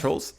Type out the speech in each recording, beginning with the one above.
trolls.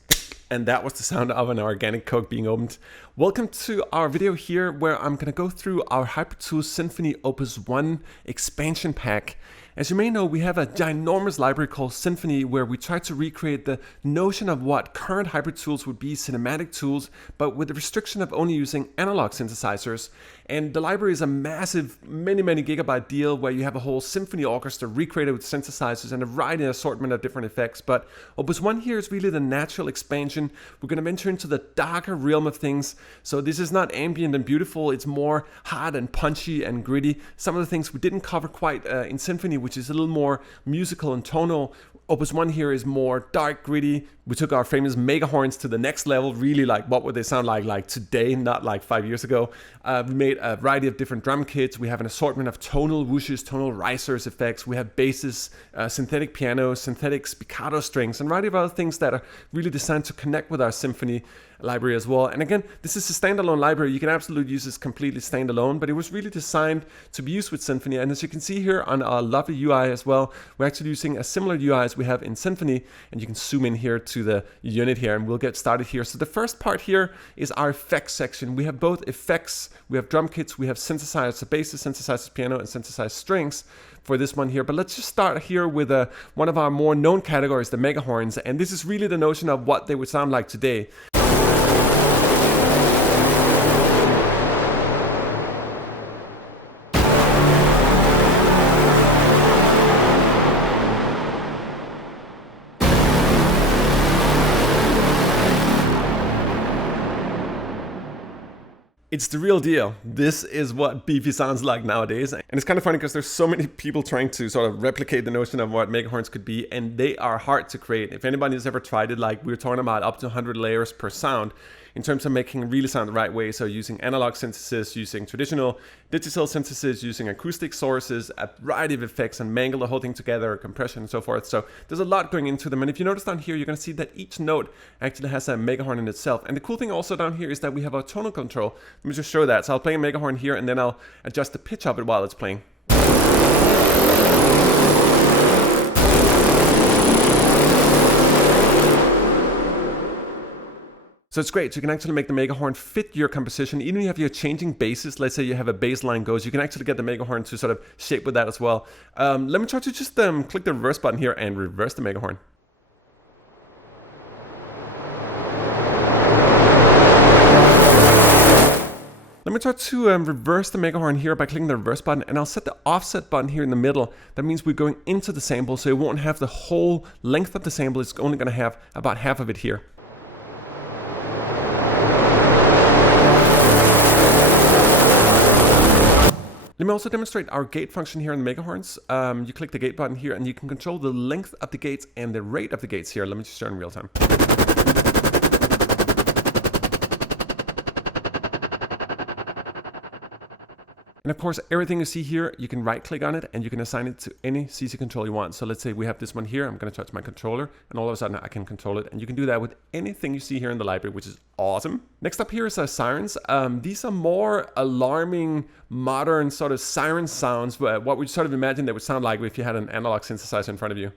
And that was the sound of an organic Coke being opened. Welcome to our video here where I'm going to go through our Hybrid Tools Synphony Opus 1 expansion pack. As you may know, we have a ginormous library called Synphony where we try to recreate the notion of what current hybrid tools would be, cinematic tools, but with the restriction of only using analog synthesizers. And the library is a massive, many gigabyte deal where you have a whole symphony orchestra recreated with synthesizers and a variety of assortment of different effects. But Opus 1 here is really the natural expansion. We're going to venture into the darker realm of things. So this is not ambient and beautiful, it's more hard and punchy and gritty. Some of the things we didn't cover quite in Synphony, which is a little more musical and tonal. Opus 1 here is more dark, gritty. We took our famous mega horns to the next level, really like what would they sound like today, not like 5 years ago. We made a variety of different drum kits. We have an assortment of tonal whooshes, tonal risers effects. We have basses, synthetic piano, synthetic spiccato strings, and a variety of other things that are really designed to connect with our Symphony library as well. And again, this is a standalone library. You can absolutely use this completely standalone, but it was really designed to be used with Symphony. And as you can see here on our lovely UI as well, we're actually using a similar UI as we have in Symphony, and you can zoom in here to the unit here and we'll get started here. So the first part here is our effects section. We have both effects, we have drum kits, we have synthesizers, basses, synthesizers, piano, and synthesized strings for this one here. But let's just start here with one of our more known categories, the mega horns. And this is really the notion of what they would sound like today. It's the real deal. This is what beefy sounds like nowadays. And it's kind of funny because there's so many people trying to sort of replicate the notion of what mega horns could be, and they are hard to create. If anybody's ever tried it, like we were talking about up to 100 layers per sound in terms of making really sound the right way. So using analog synthesis, using traditional digital synthesis, using acoustic sources, a variety of effects, and mangle the whole thing together, compression and so forth. So there's a lot going into them. And if you notice down here, you're going to see that each note actually has a mega horn in itself. And the cool thing also down here is that we have our tonal control. Let me just show that. So I'll play a mega horn here and then I'll adjust the pitch of it while it's playing. So it's great. So you can actually make the mega horn fit your composition. Even if you're changing basses, let's say you have a bass line goes, you can actually get the mega horn to sort of shape with that as well. Let me try to just click the reverse button here and reverse the mega horn. Let me try to reverse the mega horn here by clicking the reverse button, and I'll set the offset button here in the middle. That means we're going into the sample, so it won't have the whole length of the sample. It's only going to have about half of it here. Let me also demonstrate our gate function here in the mega horns. You click the gate button here and you can control the length of the gates and the rate of the gates here. Let me just show in real time. And of course, everything you see here, you can right click on it and you can assign it to any CC control you want. So let's say we have this one here. I'm going to touch my controller and all of a sudden I can control it. And you can do that with anything you see here in the library, which is awesome. Next up here is our sirens. These are more alarming, modern sort of siren sounds. What we sort of imagine they would sound like if you had an analog synthesizer in front of you.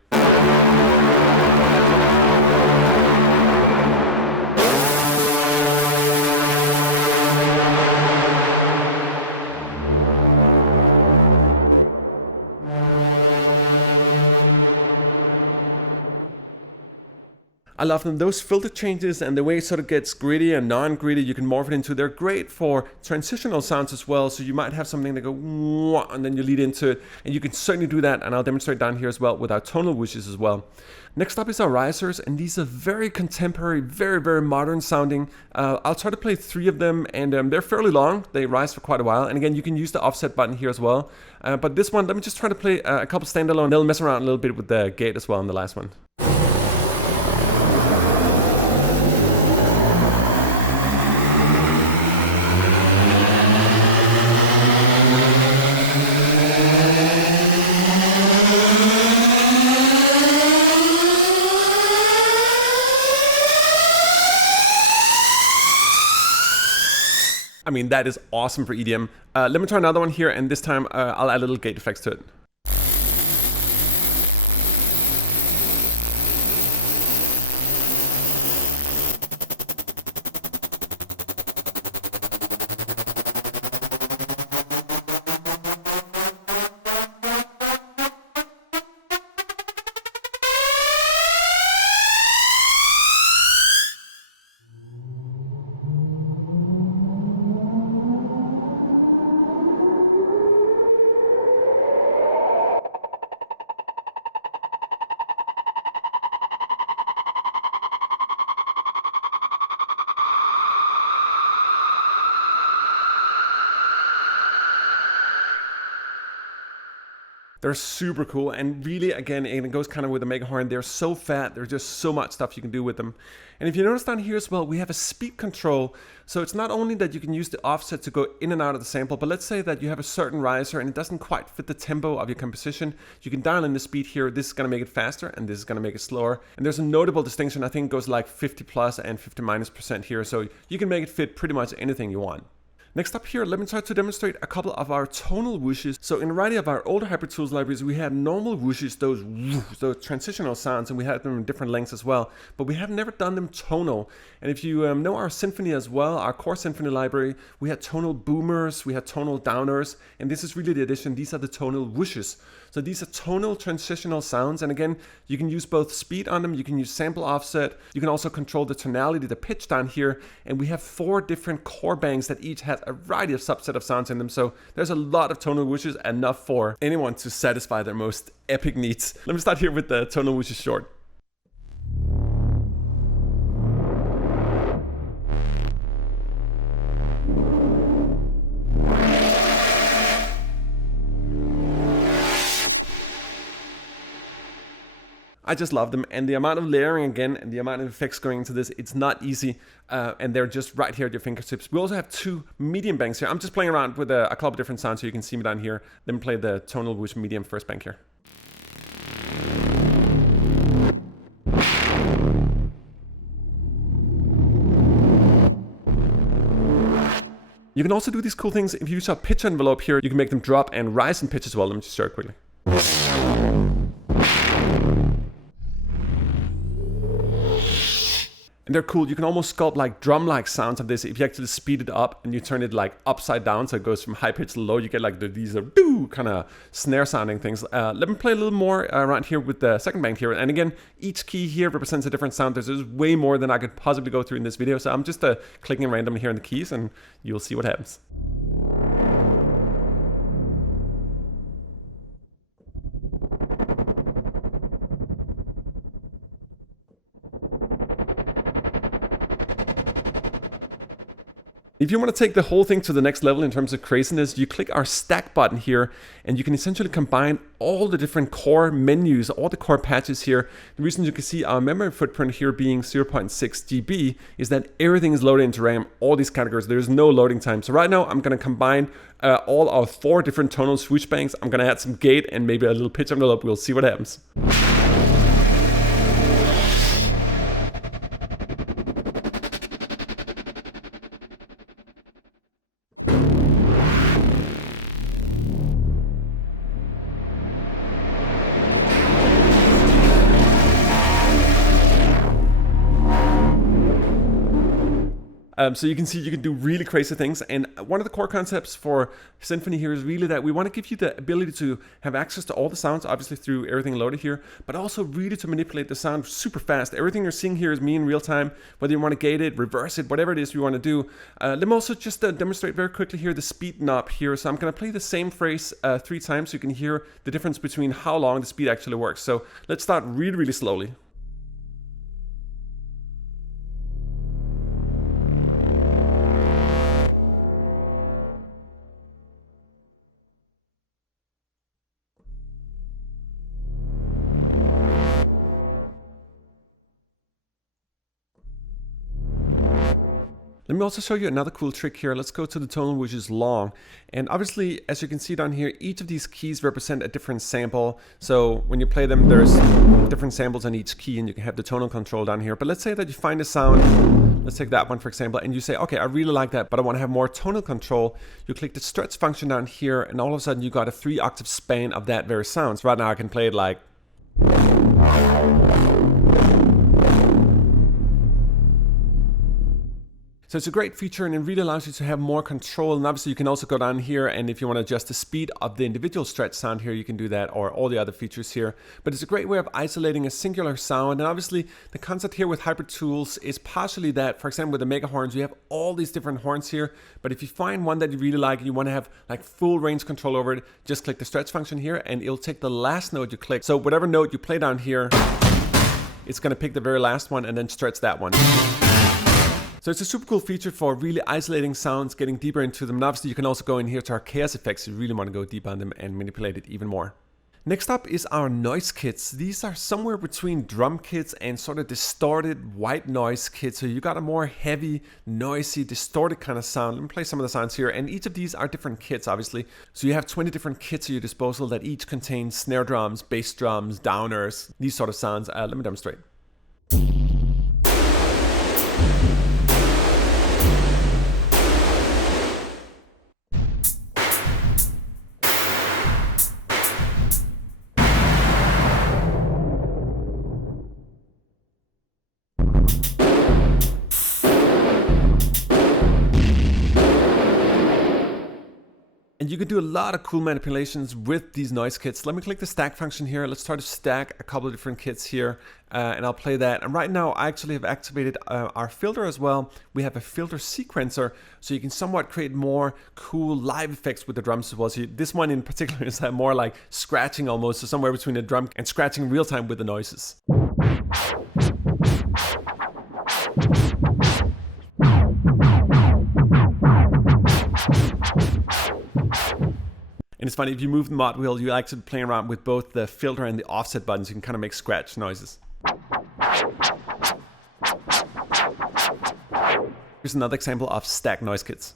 I love them. Those filter changes and the way it sort of gets gritty and non-gritty, you can morph it into. They're great for transitional sounds as well. So you might have something that go wah, and then you lead into it. And you can certainly do that. And I'll demonstrate down here as well with our tonal whooshes as well. Next up is our risers, and these are very contemporary, very modern sounding. I'll try to play 3 of them, and they're fairly long. They rise for quite a while. And again, you can use the offset button here as well. But this one, let me just try to play a couple standalone. They'll mess around a little bit with the gate as well in the last one. I mean, that is awesome for EDM. Let me try another one here, and this time I'll add a little gate effects to it. They're super cool, and really, again, and it goes kind of with the mega horn, they're so fat, there's just so much stuff you can do with them. And if you notice down here as well, we have a speed control. So it's not only that you can use the offset to go in and out of the sample, but let's say that you have a certain riser and it doesn't quite fit the tempo of your composition. You can dial in the speed here. This is going to make it faster and this is going to make it slower. And there's a notable distinction. I think it goes like 50 plus and 50 minus % here. So you can make it fit pretty much anything you want. Next up here, let me try to demonstrate a couple of our tonal whooshes. So in a variety of our older Hybrid Tools libraries, we had normal whooshes, those transitional sounds, and we had them in different lengths as well. But we have never done them tonal. And if you know our symphony as well, our core symphony library, we had tonal boomers, we had tonal downers, and this is really the addition. These are the tonal whooshes. So these are tonal transitional sounds, and again, you can use both speed on them, you can use sample offset, you can also control the tonality, the pitch down here, and we have 4 different core banks that each have a variety of subset of sounds in them. So there's a lot of tonal whooshes, enough for anyone to satisfy their most epic needs. Let me start here with the tonal whooshes short. I just love them, and the amount of layering again and the amount of effects going into this, it's not easy, and they're just right here at your fingertips. We also have 2 medium banks here. I'm just playing around with a couple of different sounds so you can see me down here. Let me play the tonal whoosh medium first bank here. You can also do these cool things. If you use a pitch envelope here, you can make them drop and rise in pitch as well. Let me just show it quickly. And they're cool. You can almost sculpt like drum-like sounds of this if you actually speed it up and you turn it like upside down, so it goes from high pitch to low. You get like these doo kind of snare sounding things. Let me play a little more around here with the second bank here. And again, each key here represents a different sound. There's way more than I could possibly go through in this video. So I'm just clicking randomly here on the keys and you'll see what happens. If you want to take the whole thing to the next level in terms of craziness, you click our stack button here and you can essentially combine all the different core menus, all the core patches here. The reason you can see our memory footprint here being 0.6 GB is that everything is loaded into RAM, all these categories. There's no loading time. So right now I'm going to combine all our 4 different tonal swoosh banks. I'm going to add some gate and maybe a little pitch envelope. We'll see what happens. So you can see you can do really crazy things, and one of the core concepts for Symphony here is really that we want to give you the ability to have access to all the sounds, obviously through everything loaded here, but also really to manipulate the sound super fast. Everything you're seeing here is me in real time, whether you want to gate it, reverse it, whatever it is you want to do. Let me also just demonstrate very quickly here the speed knob here. So I'm going to play the same phrase 3 times so you can hear the difference between how long the speed actually works. So let's start really, really slowly. Let me also show you another cool trick here. Let's go to the tonal, which is long. And obviously, as you can see down here, each of these keys represent a different sample. So when you play them, there's different samples on each key and you can have the tonal control down here. But let's say that you find a sound, let's take that one for example, and you say, okay, I really like that, but I want to have more tonal control. You click the stretch function down here and all of a sudden you got a 3-octave span of that very sound. So right now I can play it like... So it's a great feature and it really allows you to have more control. And obviously you can also go down here and if you want to adjust the speed of the individual stretch sound here, you can do that, or all the other features here. But it's a great way of isolating a singular sound. And obviously the concept here with Hybrid Tools is partially that, for example, with the mega horns, we have all these different horns here. But if you find one that you really like and you want to have like full range control over it, just click the stretch function here and it'll take the last note you click. So whatever note you play down here, it's going to pick the very last one and then stretch that one. So it's a super cool feature for really isolating sounds, getting deeper into them. And obviously you can also go in here to our chaos effects if you really want to go deep on them and manipulate it even more. Next up is our noise kits. These are somewhere between drum kits and sort of distorted white noise kits. So you got a more heavy, noisy, distorted kind of sound. Let me play some of the sounds here. And each of these are different kits, obviously. So you have 20 different kits at your disposal that each contain snare drums, bass drums, downers, these sort of sounds. Let me demonstrate. And you can do a lot of cool manipulations with these noise kits. Let me click the stack function here. Let's try to stack a couple of different kits here, and I'll play that. And right now, I actually have activated our filter as well. We have a filter sequencer, so you can somewhat create more cool live effects with the drums as well. So this one in particular is more like scratching almost, so somewhere between a drum and scratching real time with the noises. And it's funny, if you move the mod wheel, you actually play around with both the filter and the offset buttons. You can kind of make scratch noises. Here's another example of stack noise kits.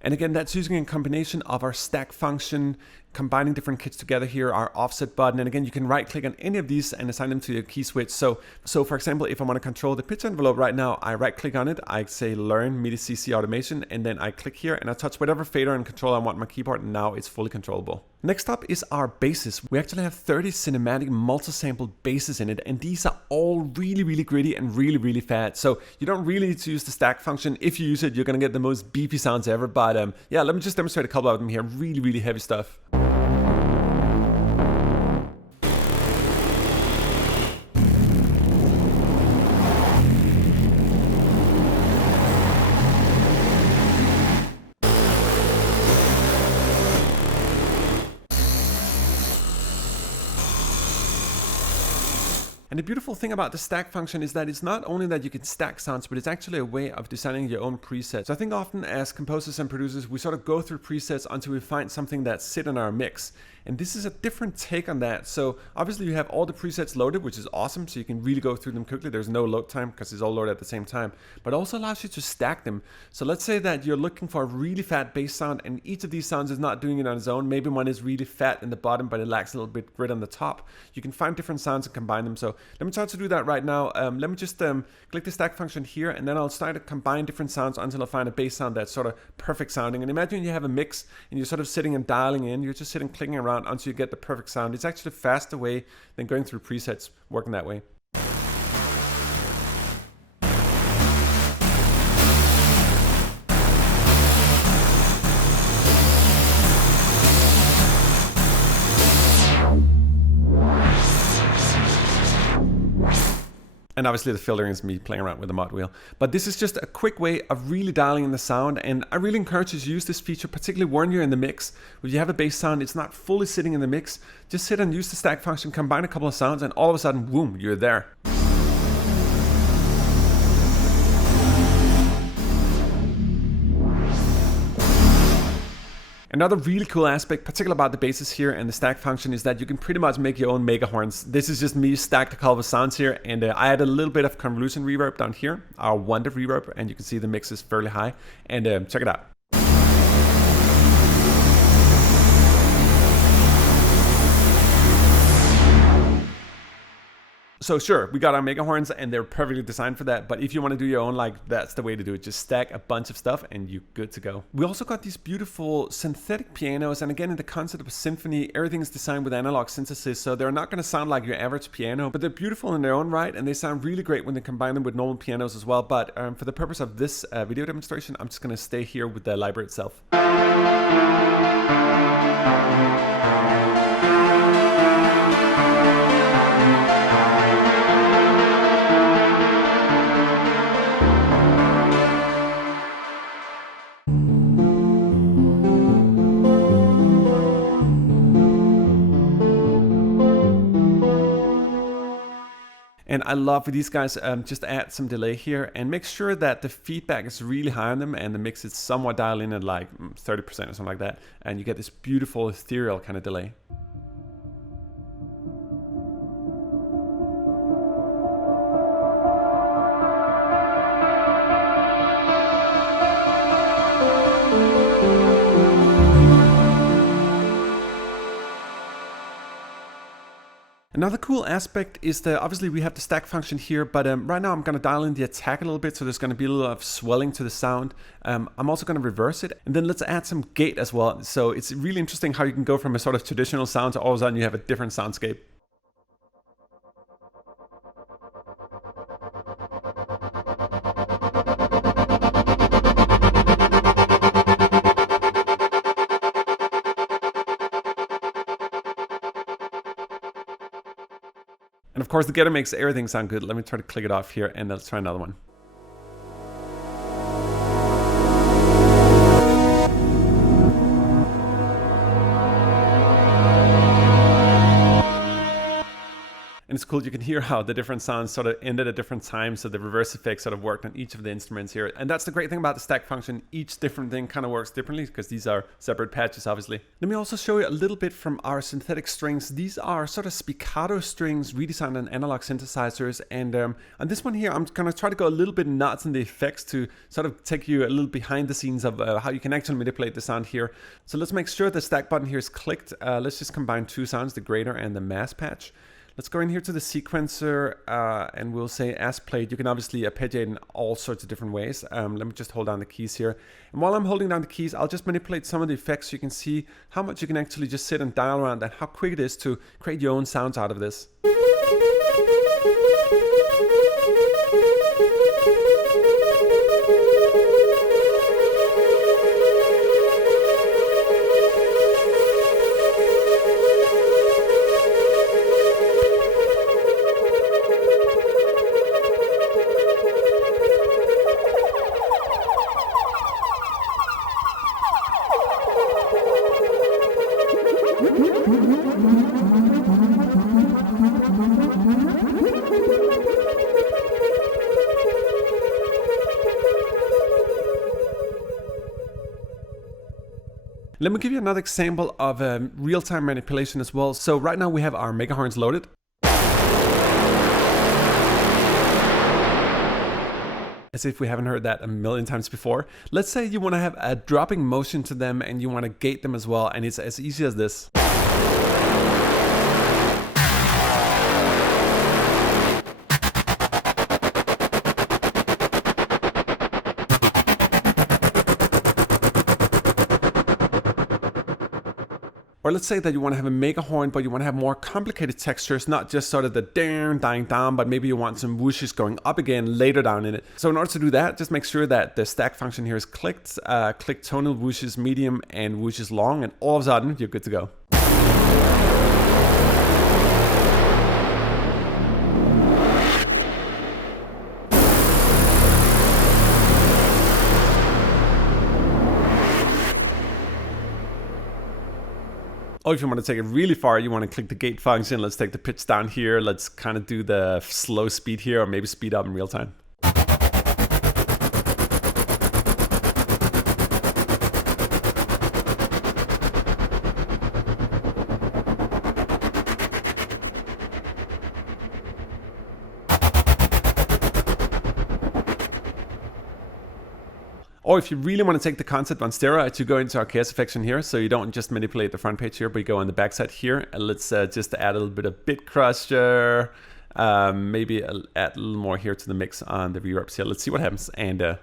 And again, that's using a combination of our stack function, combining different kits together here, our offset button. And again, you can right click on any of these and assign them to your key switch. So for example, if I want to control the pitch envelope right now, I right click on it, I say learn MIDI CC automation, and then I click here and I touch whatever fader and control I want on my keyboard, and now it's fully controllable. Next up is our basses. We actually have 30 cinematic multi-sample basses in it, and these are all really, really gritty and really, really fat. So you don't really need to use the stack function. If you use it, you're gonna get the most beefy sounds ever. But yeah, let me just demonstrate a couple of them here. Really, really heavy stuff. And the beautiful thing about the stack function is that it's not only that you can stack sounds, but it's actually a way of designing your own presets. So I think often as composers and producers, we sort of go through presets until we find something that sits in our mix. And this is a different take on that. So obviously you have all the presets loaded, which is awesome. So you can really go through them quickly. There's no load time because it's all loaded at the same time, but it also allows you to stack them. So let's say that you're looking for a really fat bass sound, and each of these sounds is not doing it on its own. Maybe one is really fat in the bottom, but it lacks a little bit grit on the top. You can find different sounds and combine them. So let me try to do that right now. Let me just click the stack function here, and then I'll start to combine different sounds until I find a bass sound that's sort of perfect sounding. And imagine you have a mix and you're sort of sitting and dialing in. You're just sitting clicking around until you get the perfect sound. It's actually a faster way than going through presets working that way. And obviously the filtering is me playing around with the mod wheel. But this is just a quick way of really dialing in the sound. And I really encourage you to use this feature, particularly when you're in the mix. If you have a bass sound, it's not fully sitting in the mix. Just sit and use the stack function, combine a couple of sounds, and all of a sudden, boom, you're there. Another really cool aspect, particularly about the basses here and the stack function, is that you can pretty much make your own mega horns. This is just me stacked a couple of sounds here, and I add a little bit of convolution reverb down here, our wonder reverb, and you can see the mix is fairly high. And check it out. So sure, we got our mega horns and they're perfectly designed for that. But if you want to do your own, that's the way to do it. Just stack a bunch of stuff and you're good to go. We also got these beautiful synthetic pianos. And again, in the concept of a symphony, everything is designed with analog synthesis. So they're not going to sound like your average piano, but they're beautiful in their own right. And they sound really great when they combine them with normal pianos as well. But for the purpose of this video demonstration, I'm just going to stay here with the library itself. And I love for these guys, just add some delay here and make sure that the feedback is really high on them and the mix is somewhat dialed in at like 30% or something like that. And you get this beautiful ethereal kind of delay. Another cool aspect is that obviously we have the stack function here, but right now I'm going to dial in the attack a little bit, so there's going to be a little of swelling to the sound. I'm also going to reverse it, and then let's add some gate as well. So it's really interesting how you can go from a sort of traditional sound to all of a sudden you have a different soundscape. And of course the getter makes everything sound good. Let me try to click it off here and let's try another one. And it's cool, you can hear how the different sounds sort of ended at different times, so the reverse effect sort of worked on each of the instruments here. And that's the great thing about the stack function, each different thing kind of works differently because these are separate patches obviously. Let me also show you a little bit from our synthetic strings. These are sort of spiccato strings redesigned on analog synthesizers, and on this one here I'm going to try to go a little bit nuts in the effects to sort of take you a little behind the scenes of how you can actually manipulate the sound here. So let's make sure the stack button here is clicked. Let's just combine two sounds, the grater and the mass patch. Let's go in here to the sequencer and we'll say as played. You can obviously arpeggiate in all sorts of different ways. Let me just hold down the keys here. And while I'm holding down the keys, I'll just manipulate some of the effects so you can see how much you can actually just sit and dial around and how quick it is to create your own sounds out of this. Let me give you another example of real-time manipulation as well. So right now we have our mega horns loaded. As if we haven't heard that a million times before. Let's say you want to have a dropping motion to them and you want to gate them as well, and it's as easy as this. Or let's say that you want to have a mega horn, but you want to have more complicated textures, not just sort of the down, dying down, but maybe you want some whooshes going up again later down in it. So in order to do that, just make sure that the stack function here is clicked, click tonal whooshes medium and whooshes long, and all of a sudden you're good to go. Or if you want to take it really far, you want to click the gate function. Let's take the pitch down here. Let's kind of do the slow speed here, or maybe speed up in real time. Or if you really want to take the concept on steroids, you go into our chaos effects in here, so you don't just manipulate the front page here, but you go on the back side here, and let's just add a little bit of bit crusher, maybe add a little more here to the mix on the reverbs here. Let's see what happens, and